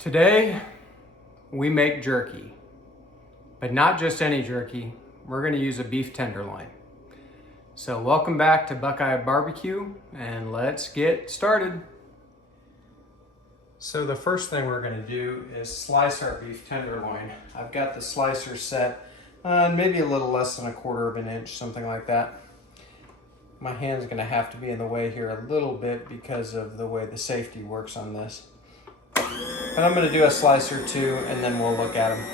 Today, we make jerky, but not just any jerky. We're gonna use a beef tenderloin. So welcome back to Buckeye Barbecue, and let's get started. So the first thing we're gonna do is slice our beef tenderloin. I've got the slicer set on maybe a little less than 1/4 of an inch, something like that. My hand's gonna have to be in the way here a little bit because of the way the safety works on this. But I'm gonna do a slice or two and then we'll look at them.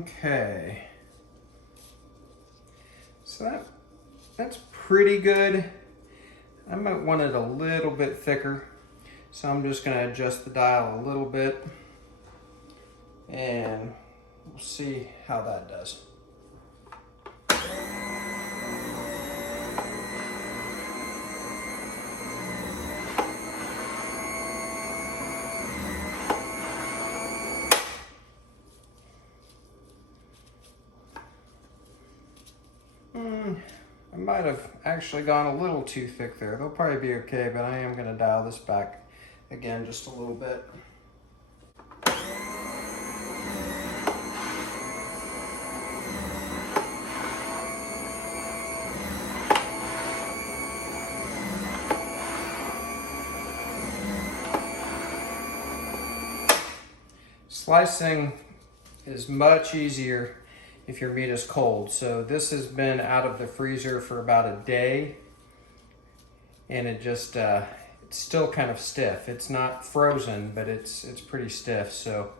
Okay. So that's pretty good. I might want it a little bit thicker. So I'm just gonna adjust the dial a little bit and we'll see how that does. I might have actually gone a little too thick there. They'll probably be okay, but I am going to dial this back again just a little bit. Slicing is much easier if your meat is cold. So this has been out of the freezer for about a day and it just it's still kind of stiff. It's not frozen, but it's pretty stiff, so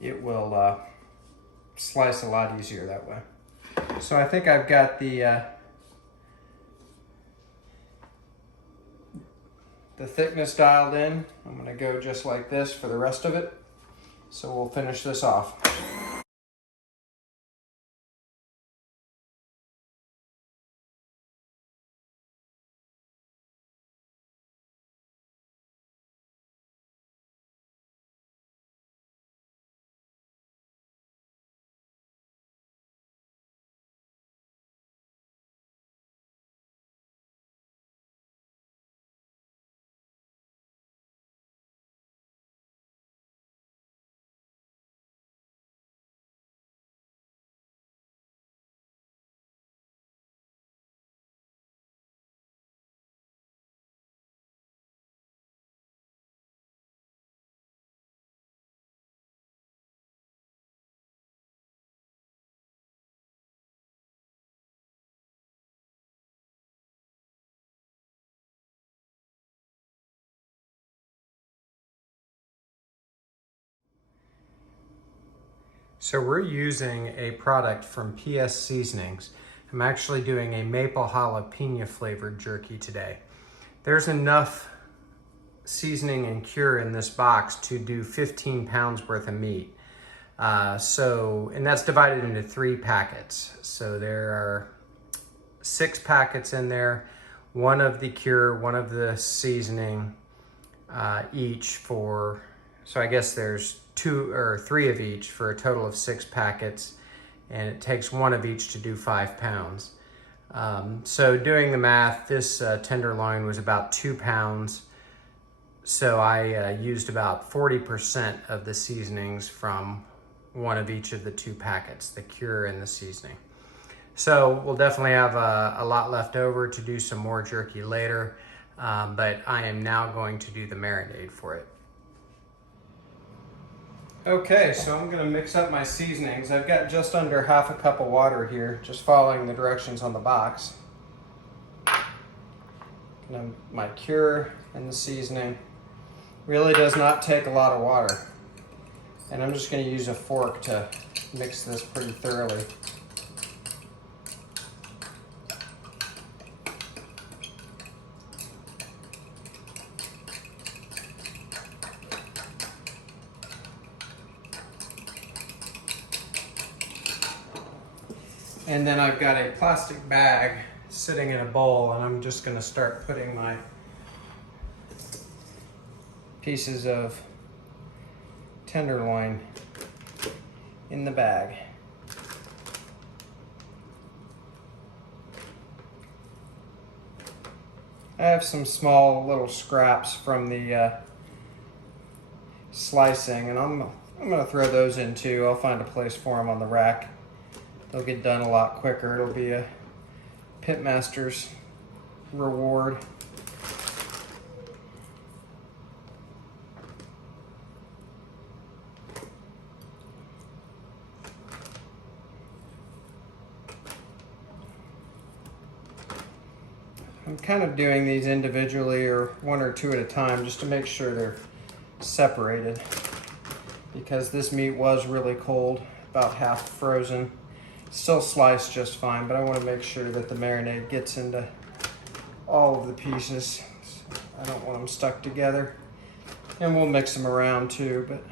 it will slice a lot easier that way. So I think I've got the thickness dialed in. I'm gonna go just like this for the rest of it. So we'll finish this off. So we're using a product from PS Seasonings. I'm actually doing a maple jalapeno flavored jerky today. There's enough seasoning and cure in this box to do 15 pounds worth of meat. And that's divided into 3 packets. So there are 6 packets in there, 1 of the cure, 1 of the seasoning, each for, so I guess there's 2 or 3 of each for a total of 6 packets, and it takes 1 of each to do 5 pounds. So doing the math, this tenderloin was about 2 pounds. So I used about 40% of the seasonings from 1 of each of the 2 packets, the cure and the seasoning. So we'll definitely have a lot left over to do some more jerky later, but I am now going to do the marinade for it. Okay, so I'm gonna mix up my seasonings. I've got just under half a cup of water here, just following the directions on the box. And my cure and the seasoning really does not take a lot of water. And I'm just gonna use a fork to mix this pretty thoroughly. And then I've got a plastic bag sitting in a bowl, and I'm just gonna start putting my pieces of tenderloin in the bag. I have some small little scraps from the slicing, and I'm gonna throw those in too. I'll find a place for them on the rack. They'll get done a lot quicker. It'll be a pitmaster's reward. I'm kind of doing these individually or one or two at a time just to make sure they're separated, because this meat was really cold, about half frozen. Still sliced just fine, but I want to make sure that the marinade gets into all of the pieces. I don't want them stuck together. And we'll mix them around too, but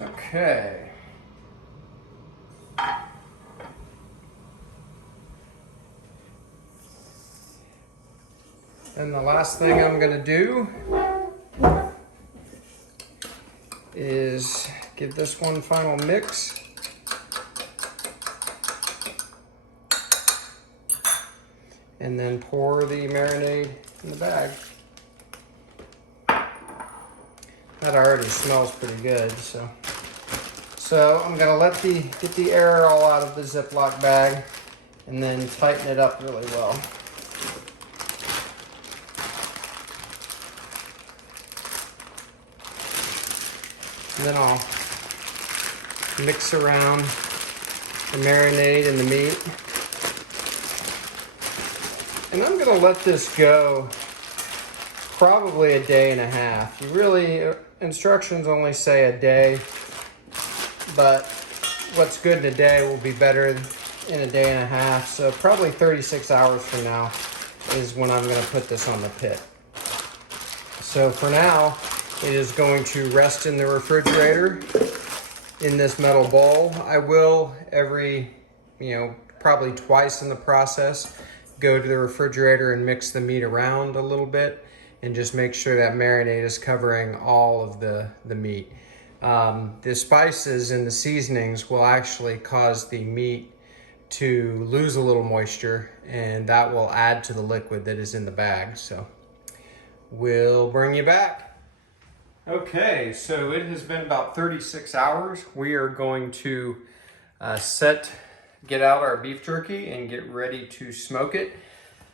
okay. And the last thing I'm gonna do is give this one final mix. And then pour the marinade in the bag. That already smells pretty good, so I'm gonna get the air all out of the Ziploc bag and then tighten it up really well. And then I'll mix around the marinade and the meat. And I'm gonna let this go probably a day and a half. Instructions only say a day, but what's good in a day will be better in a day and a half. So probably 36 hours from now is when I'm gonna put this on the pit. So for now, it is going to rest in the refrigerator in this metal bowl. I will probably twice in the process, go to the refrigerator and mix the meat around a little bit and just make sure that marinade is covering all of the meat. The spices and the seasonings will actually cause the meat to lose a little moisture, and that will add to the liquid that is in the bag. So we'll bring you back. Okay, so it has been about 36 hours. We are going to get out our beef jerky and get ready to smoke it.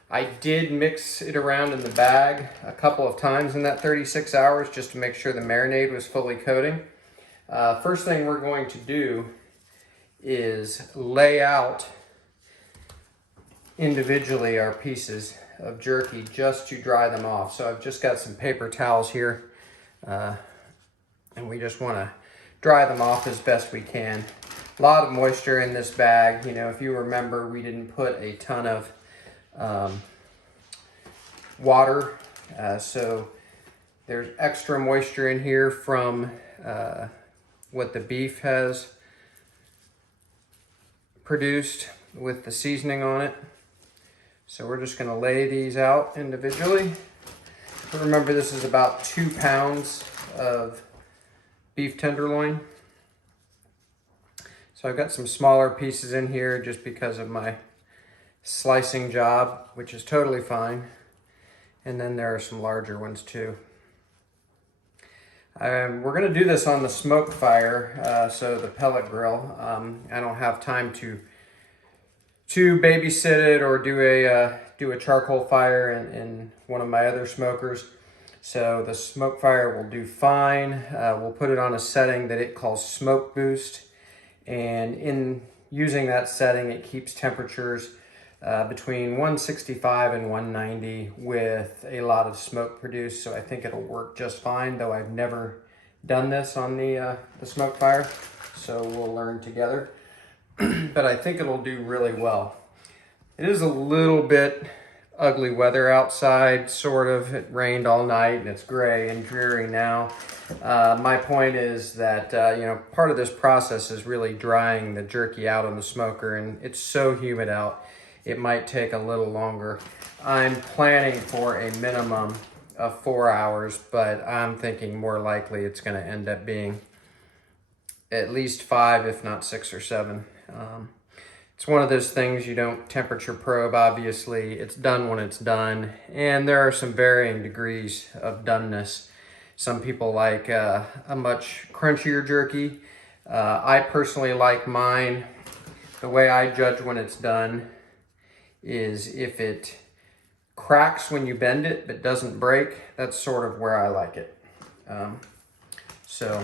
I did mix it around in the bag a couple of times in that 36 hours just to make sure the marinade was fully coating. First thing we're going to do is lay out individually our pieces of jerky just to dry them off. So I've just got some paper towels here. And we just want to dry them off as best we can. A lot of moisture in this bag. If you remember, we didn't put a ton of water, so there's extra moisture in here from what the beef has produced with the seasoning on it. So we're just going to lay these out individually. Remember, this is about 2 pounds of beef tenderloin. So I've got some smaller pieces in here just because of my slicing job, which is totally fine. And then there are some larger ones too. We're gonna do this on the Smokefire, so the pellet grill. I don't have time to babysit it or do a charcoal fire in one of my other smokers. So the Smokefire will do fine. We'll put it on a setting that it calls Smoke Boost. And in using that setting, it keeps temperatures between 165 and 190 with a lot of smoke produced. So I think it'll work just fine, though I've never done this on the Smokefire. So we'll learn together. But I think it'll do really well. It is a little bit ugly weather outside, sort of. It rained all night and it's gray and dreary now. My point is that, part of this process is really drying the jerky out on the smoker, and it's so humid out, it might take a little longer. I'm planning for a minimum of 4 hours, but I'm thinking more likely it's gonna end up being at least 5, if not 6 or 7. It's one of those things you don't temperature probe, obviously. It's done when it's done. And there are some varying degrees of doneness. Some people like a much crunchier jerky. I personally like mine. The way I judge when it's done is if it cracks when you bend it but doesn't break, that's sort of where I like it. So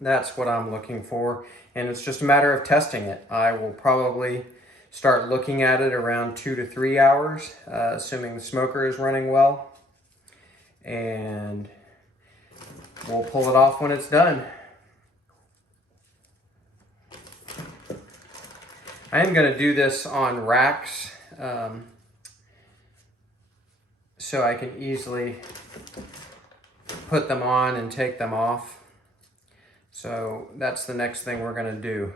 that's what I'm looking for. And it's just a matter of testing it. I will probably start looking at it around 2 to 3 hours, assuming the smoker is running well. And we'll pull it off when it's done. I am going to do this on racks so I can easily put them on and take them off. So that's the next thing we're going to do.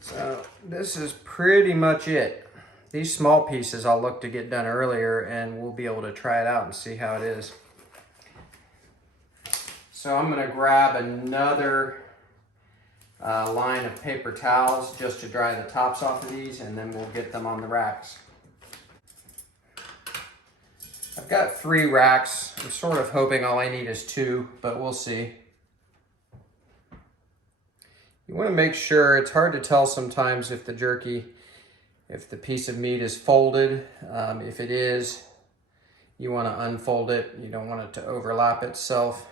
So this is pretty much it. These small pieces I'll look to get done earlier, and we'll be able to try it out and see how it is. So I'm going to grab another line of paper towels just to dry the tops off of these, and then we'll get them on the racks. I've got 3 racks. I'm sort of hoping all I need is 2, but we'll see. You want to make sure, it's hard to tell sometimes if the jerky, if the piece of meat is folded. If it is, you want to unfold it. You don't want it to overlap itself.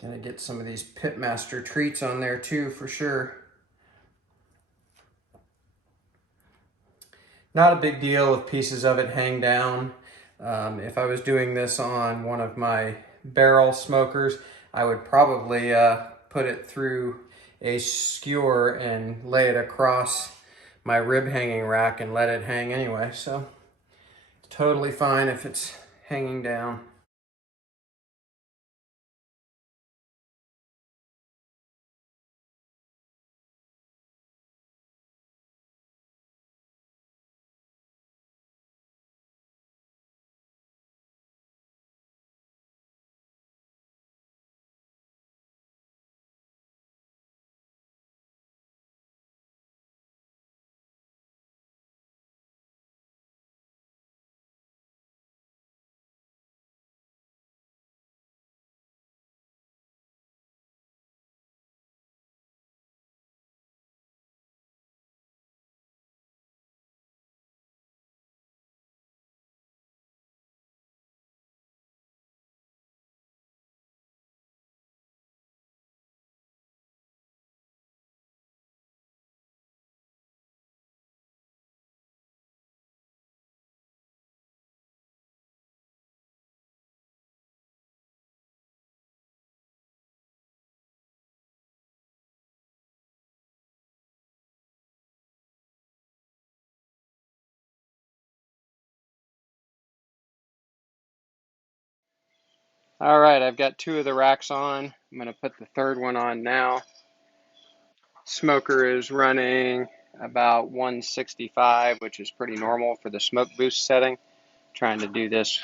Gonna get some of these Pitmaster treats on there too, for sure. Not a big deal if pieces of it hang down. If I was doing this on one of my barrel smokers, I would probably put it through a skewer and lay it across my rib hanging rack and let it hang anyway. So it's totally fine if it's hanging down. All right, I've got 2 of the racks on. I'm going to put the 3rd one on now. Smoker is running about 165, which is pretty normal for the smoke boost setting. Trying to do this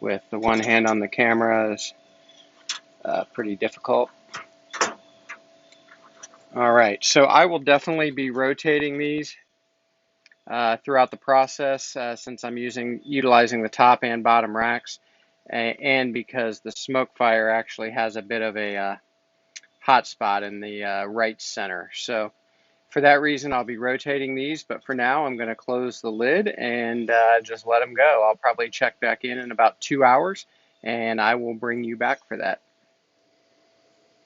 with the one hand on the camera is pretty difficult. All right, so I will definitely be rotating these throughout the process since I'm utilizing the top and bottom racks, and because the Smokefire actually has a bit of a hot spot in the right center. So for that reason, I'll be rotating these, but for now, I'm going to close the lid and just let them go. I'll probably check back in about 2 hours, and I will bring you back for that.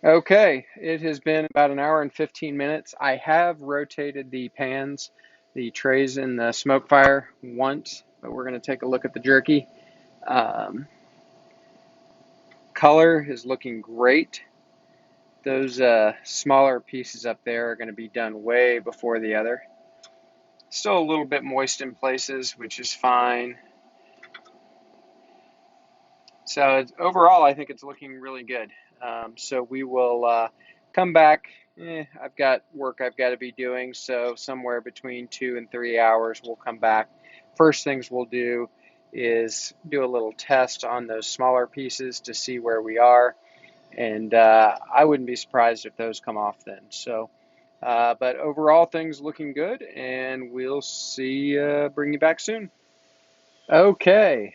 Okay, it has been about 1 hour and 15 minutes. I have rotated the pans, the trays in the Smokefire once, but we're going to take a look at the jerky. Color is looking great. Those smaller pieces up there are going to be done way before the other. Still a little bit moist in places, which is fine. So overall, I think it's looking really good. So we will come back. I've got work I've got to be doing, so somewhere between 2 and 3 hours we'll come back. First things we'll do is do a little test on those smaller pieces to see where we are, and I wouldn't be surprised if those come off then. So But overall, things looking good, and we'll bring you back soon. Okay,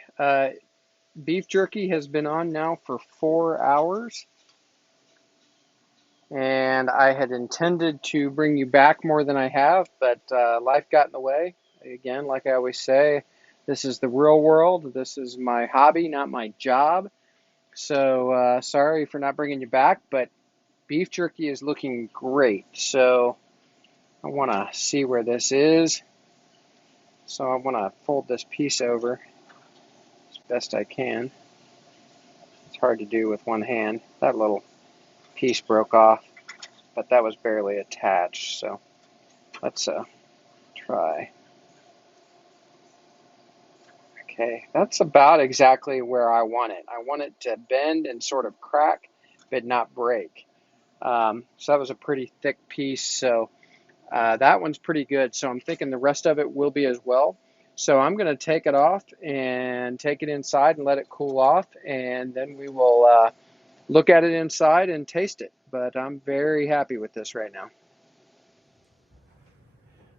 beef jerky has been on now for 4 hours, and I had intended to bring you back more than I have, but life got in the way. Again, like I always say, this is the real world. This is my hobby, not my job. So sorry for not bringing you back, but beef jerky is looking great. So I want to see where this is. So I want to fold this piece over as best I can. It's hard to do with one hand. That little piece broke off, but that was barely attached. So let's try. Okay, that's about exactly where I want it. I want it to bend and sort of crack, but not break. So that was a pretty thick piece. So that one's pretty good. So I'm thinking the rest of it will be as well. So I'm going to take it off and take it inside and let it cool off, and then we will look at it inside and taste it. But I'm very happy with this right now.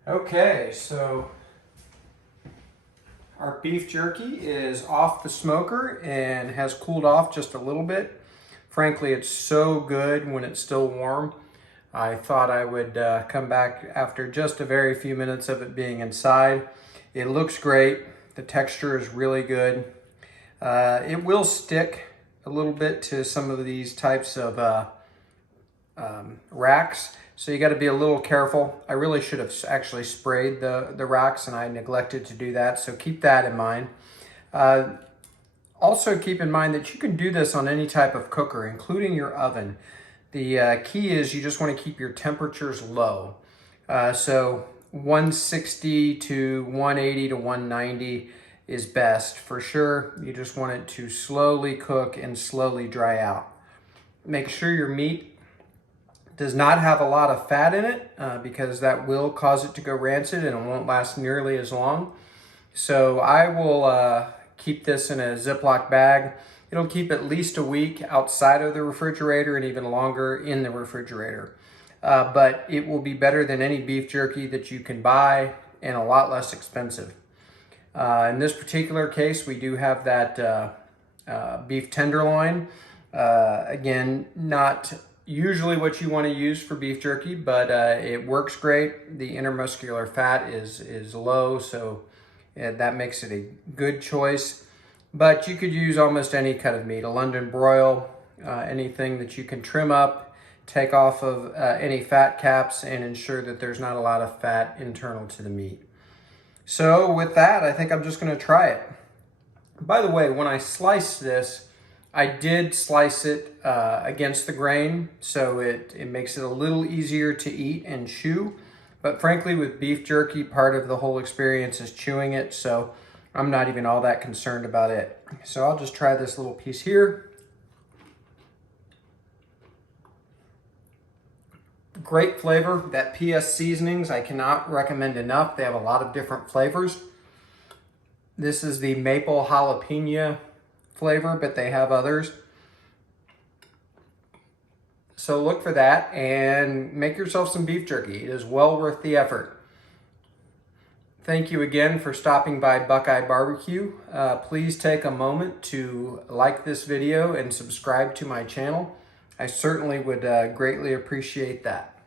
Okay, so our beef jerky is off the smoker and has cooled off just a little bit. Frankly, it's so good when it's still warm. I thought I would come back after just a very few minutes of it being inside. It looks great. The texture is really good. It will stick a little bit to some of these types of racks, so you got to be a little careful. I really should have actually sprayed the racks, and I neglected to do that, so keep that in mind. Also keep in mind that you can do this on any type of cooker, including your oven. The key is you just want to keep your temperatures low. So 160 to 180 to 190 is best for sure. You just want it to slowly cook and slowly dry out. Make sure your meat does not have a lot of fat in it because that will cause it to go rancid and it won't last nearly as long. So I will keep this in a Ziploc bag. It'll keep at least a week outside of the refrigerator and even longer in the refrigerator. But it will be better than any beef jerky that you can buy and a lot less expensive. In this particular case, we do have that beef tenderloin. Again, not usually what you want to use for beef jerky, but it works great. The intermuscular fat is low, so that makes it a good choice. But you could use almost any cut of meat, a London broil, anything that you can trim up, take off of any fat caps, and ensure that there's not a lot of fat internal to the meat. So with that, I think I'm just going to try it. By the way, when I sliced this, I did slice it against the grain, so it makes it a little easier to eat and chew. But frankly, with beef jerky, part of the whole experience is chewing it, so I'm not even all that concerned about it. So I'll just try this little piece here. Great flavor. That PS seasonings, I cannot recommend enough. They have a lot of different flavors. This is the maple jalapeno flavor, but they have others. So look for that and make yourself some beef jerky. It is well worth the effort. Thank you again for stopping by Buckeye Barbecue. Please take a moment to like this video and subscribe to my channel. I certainly would greatly appreciate that.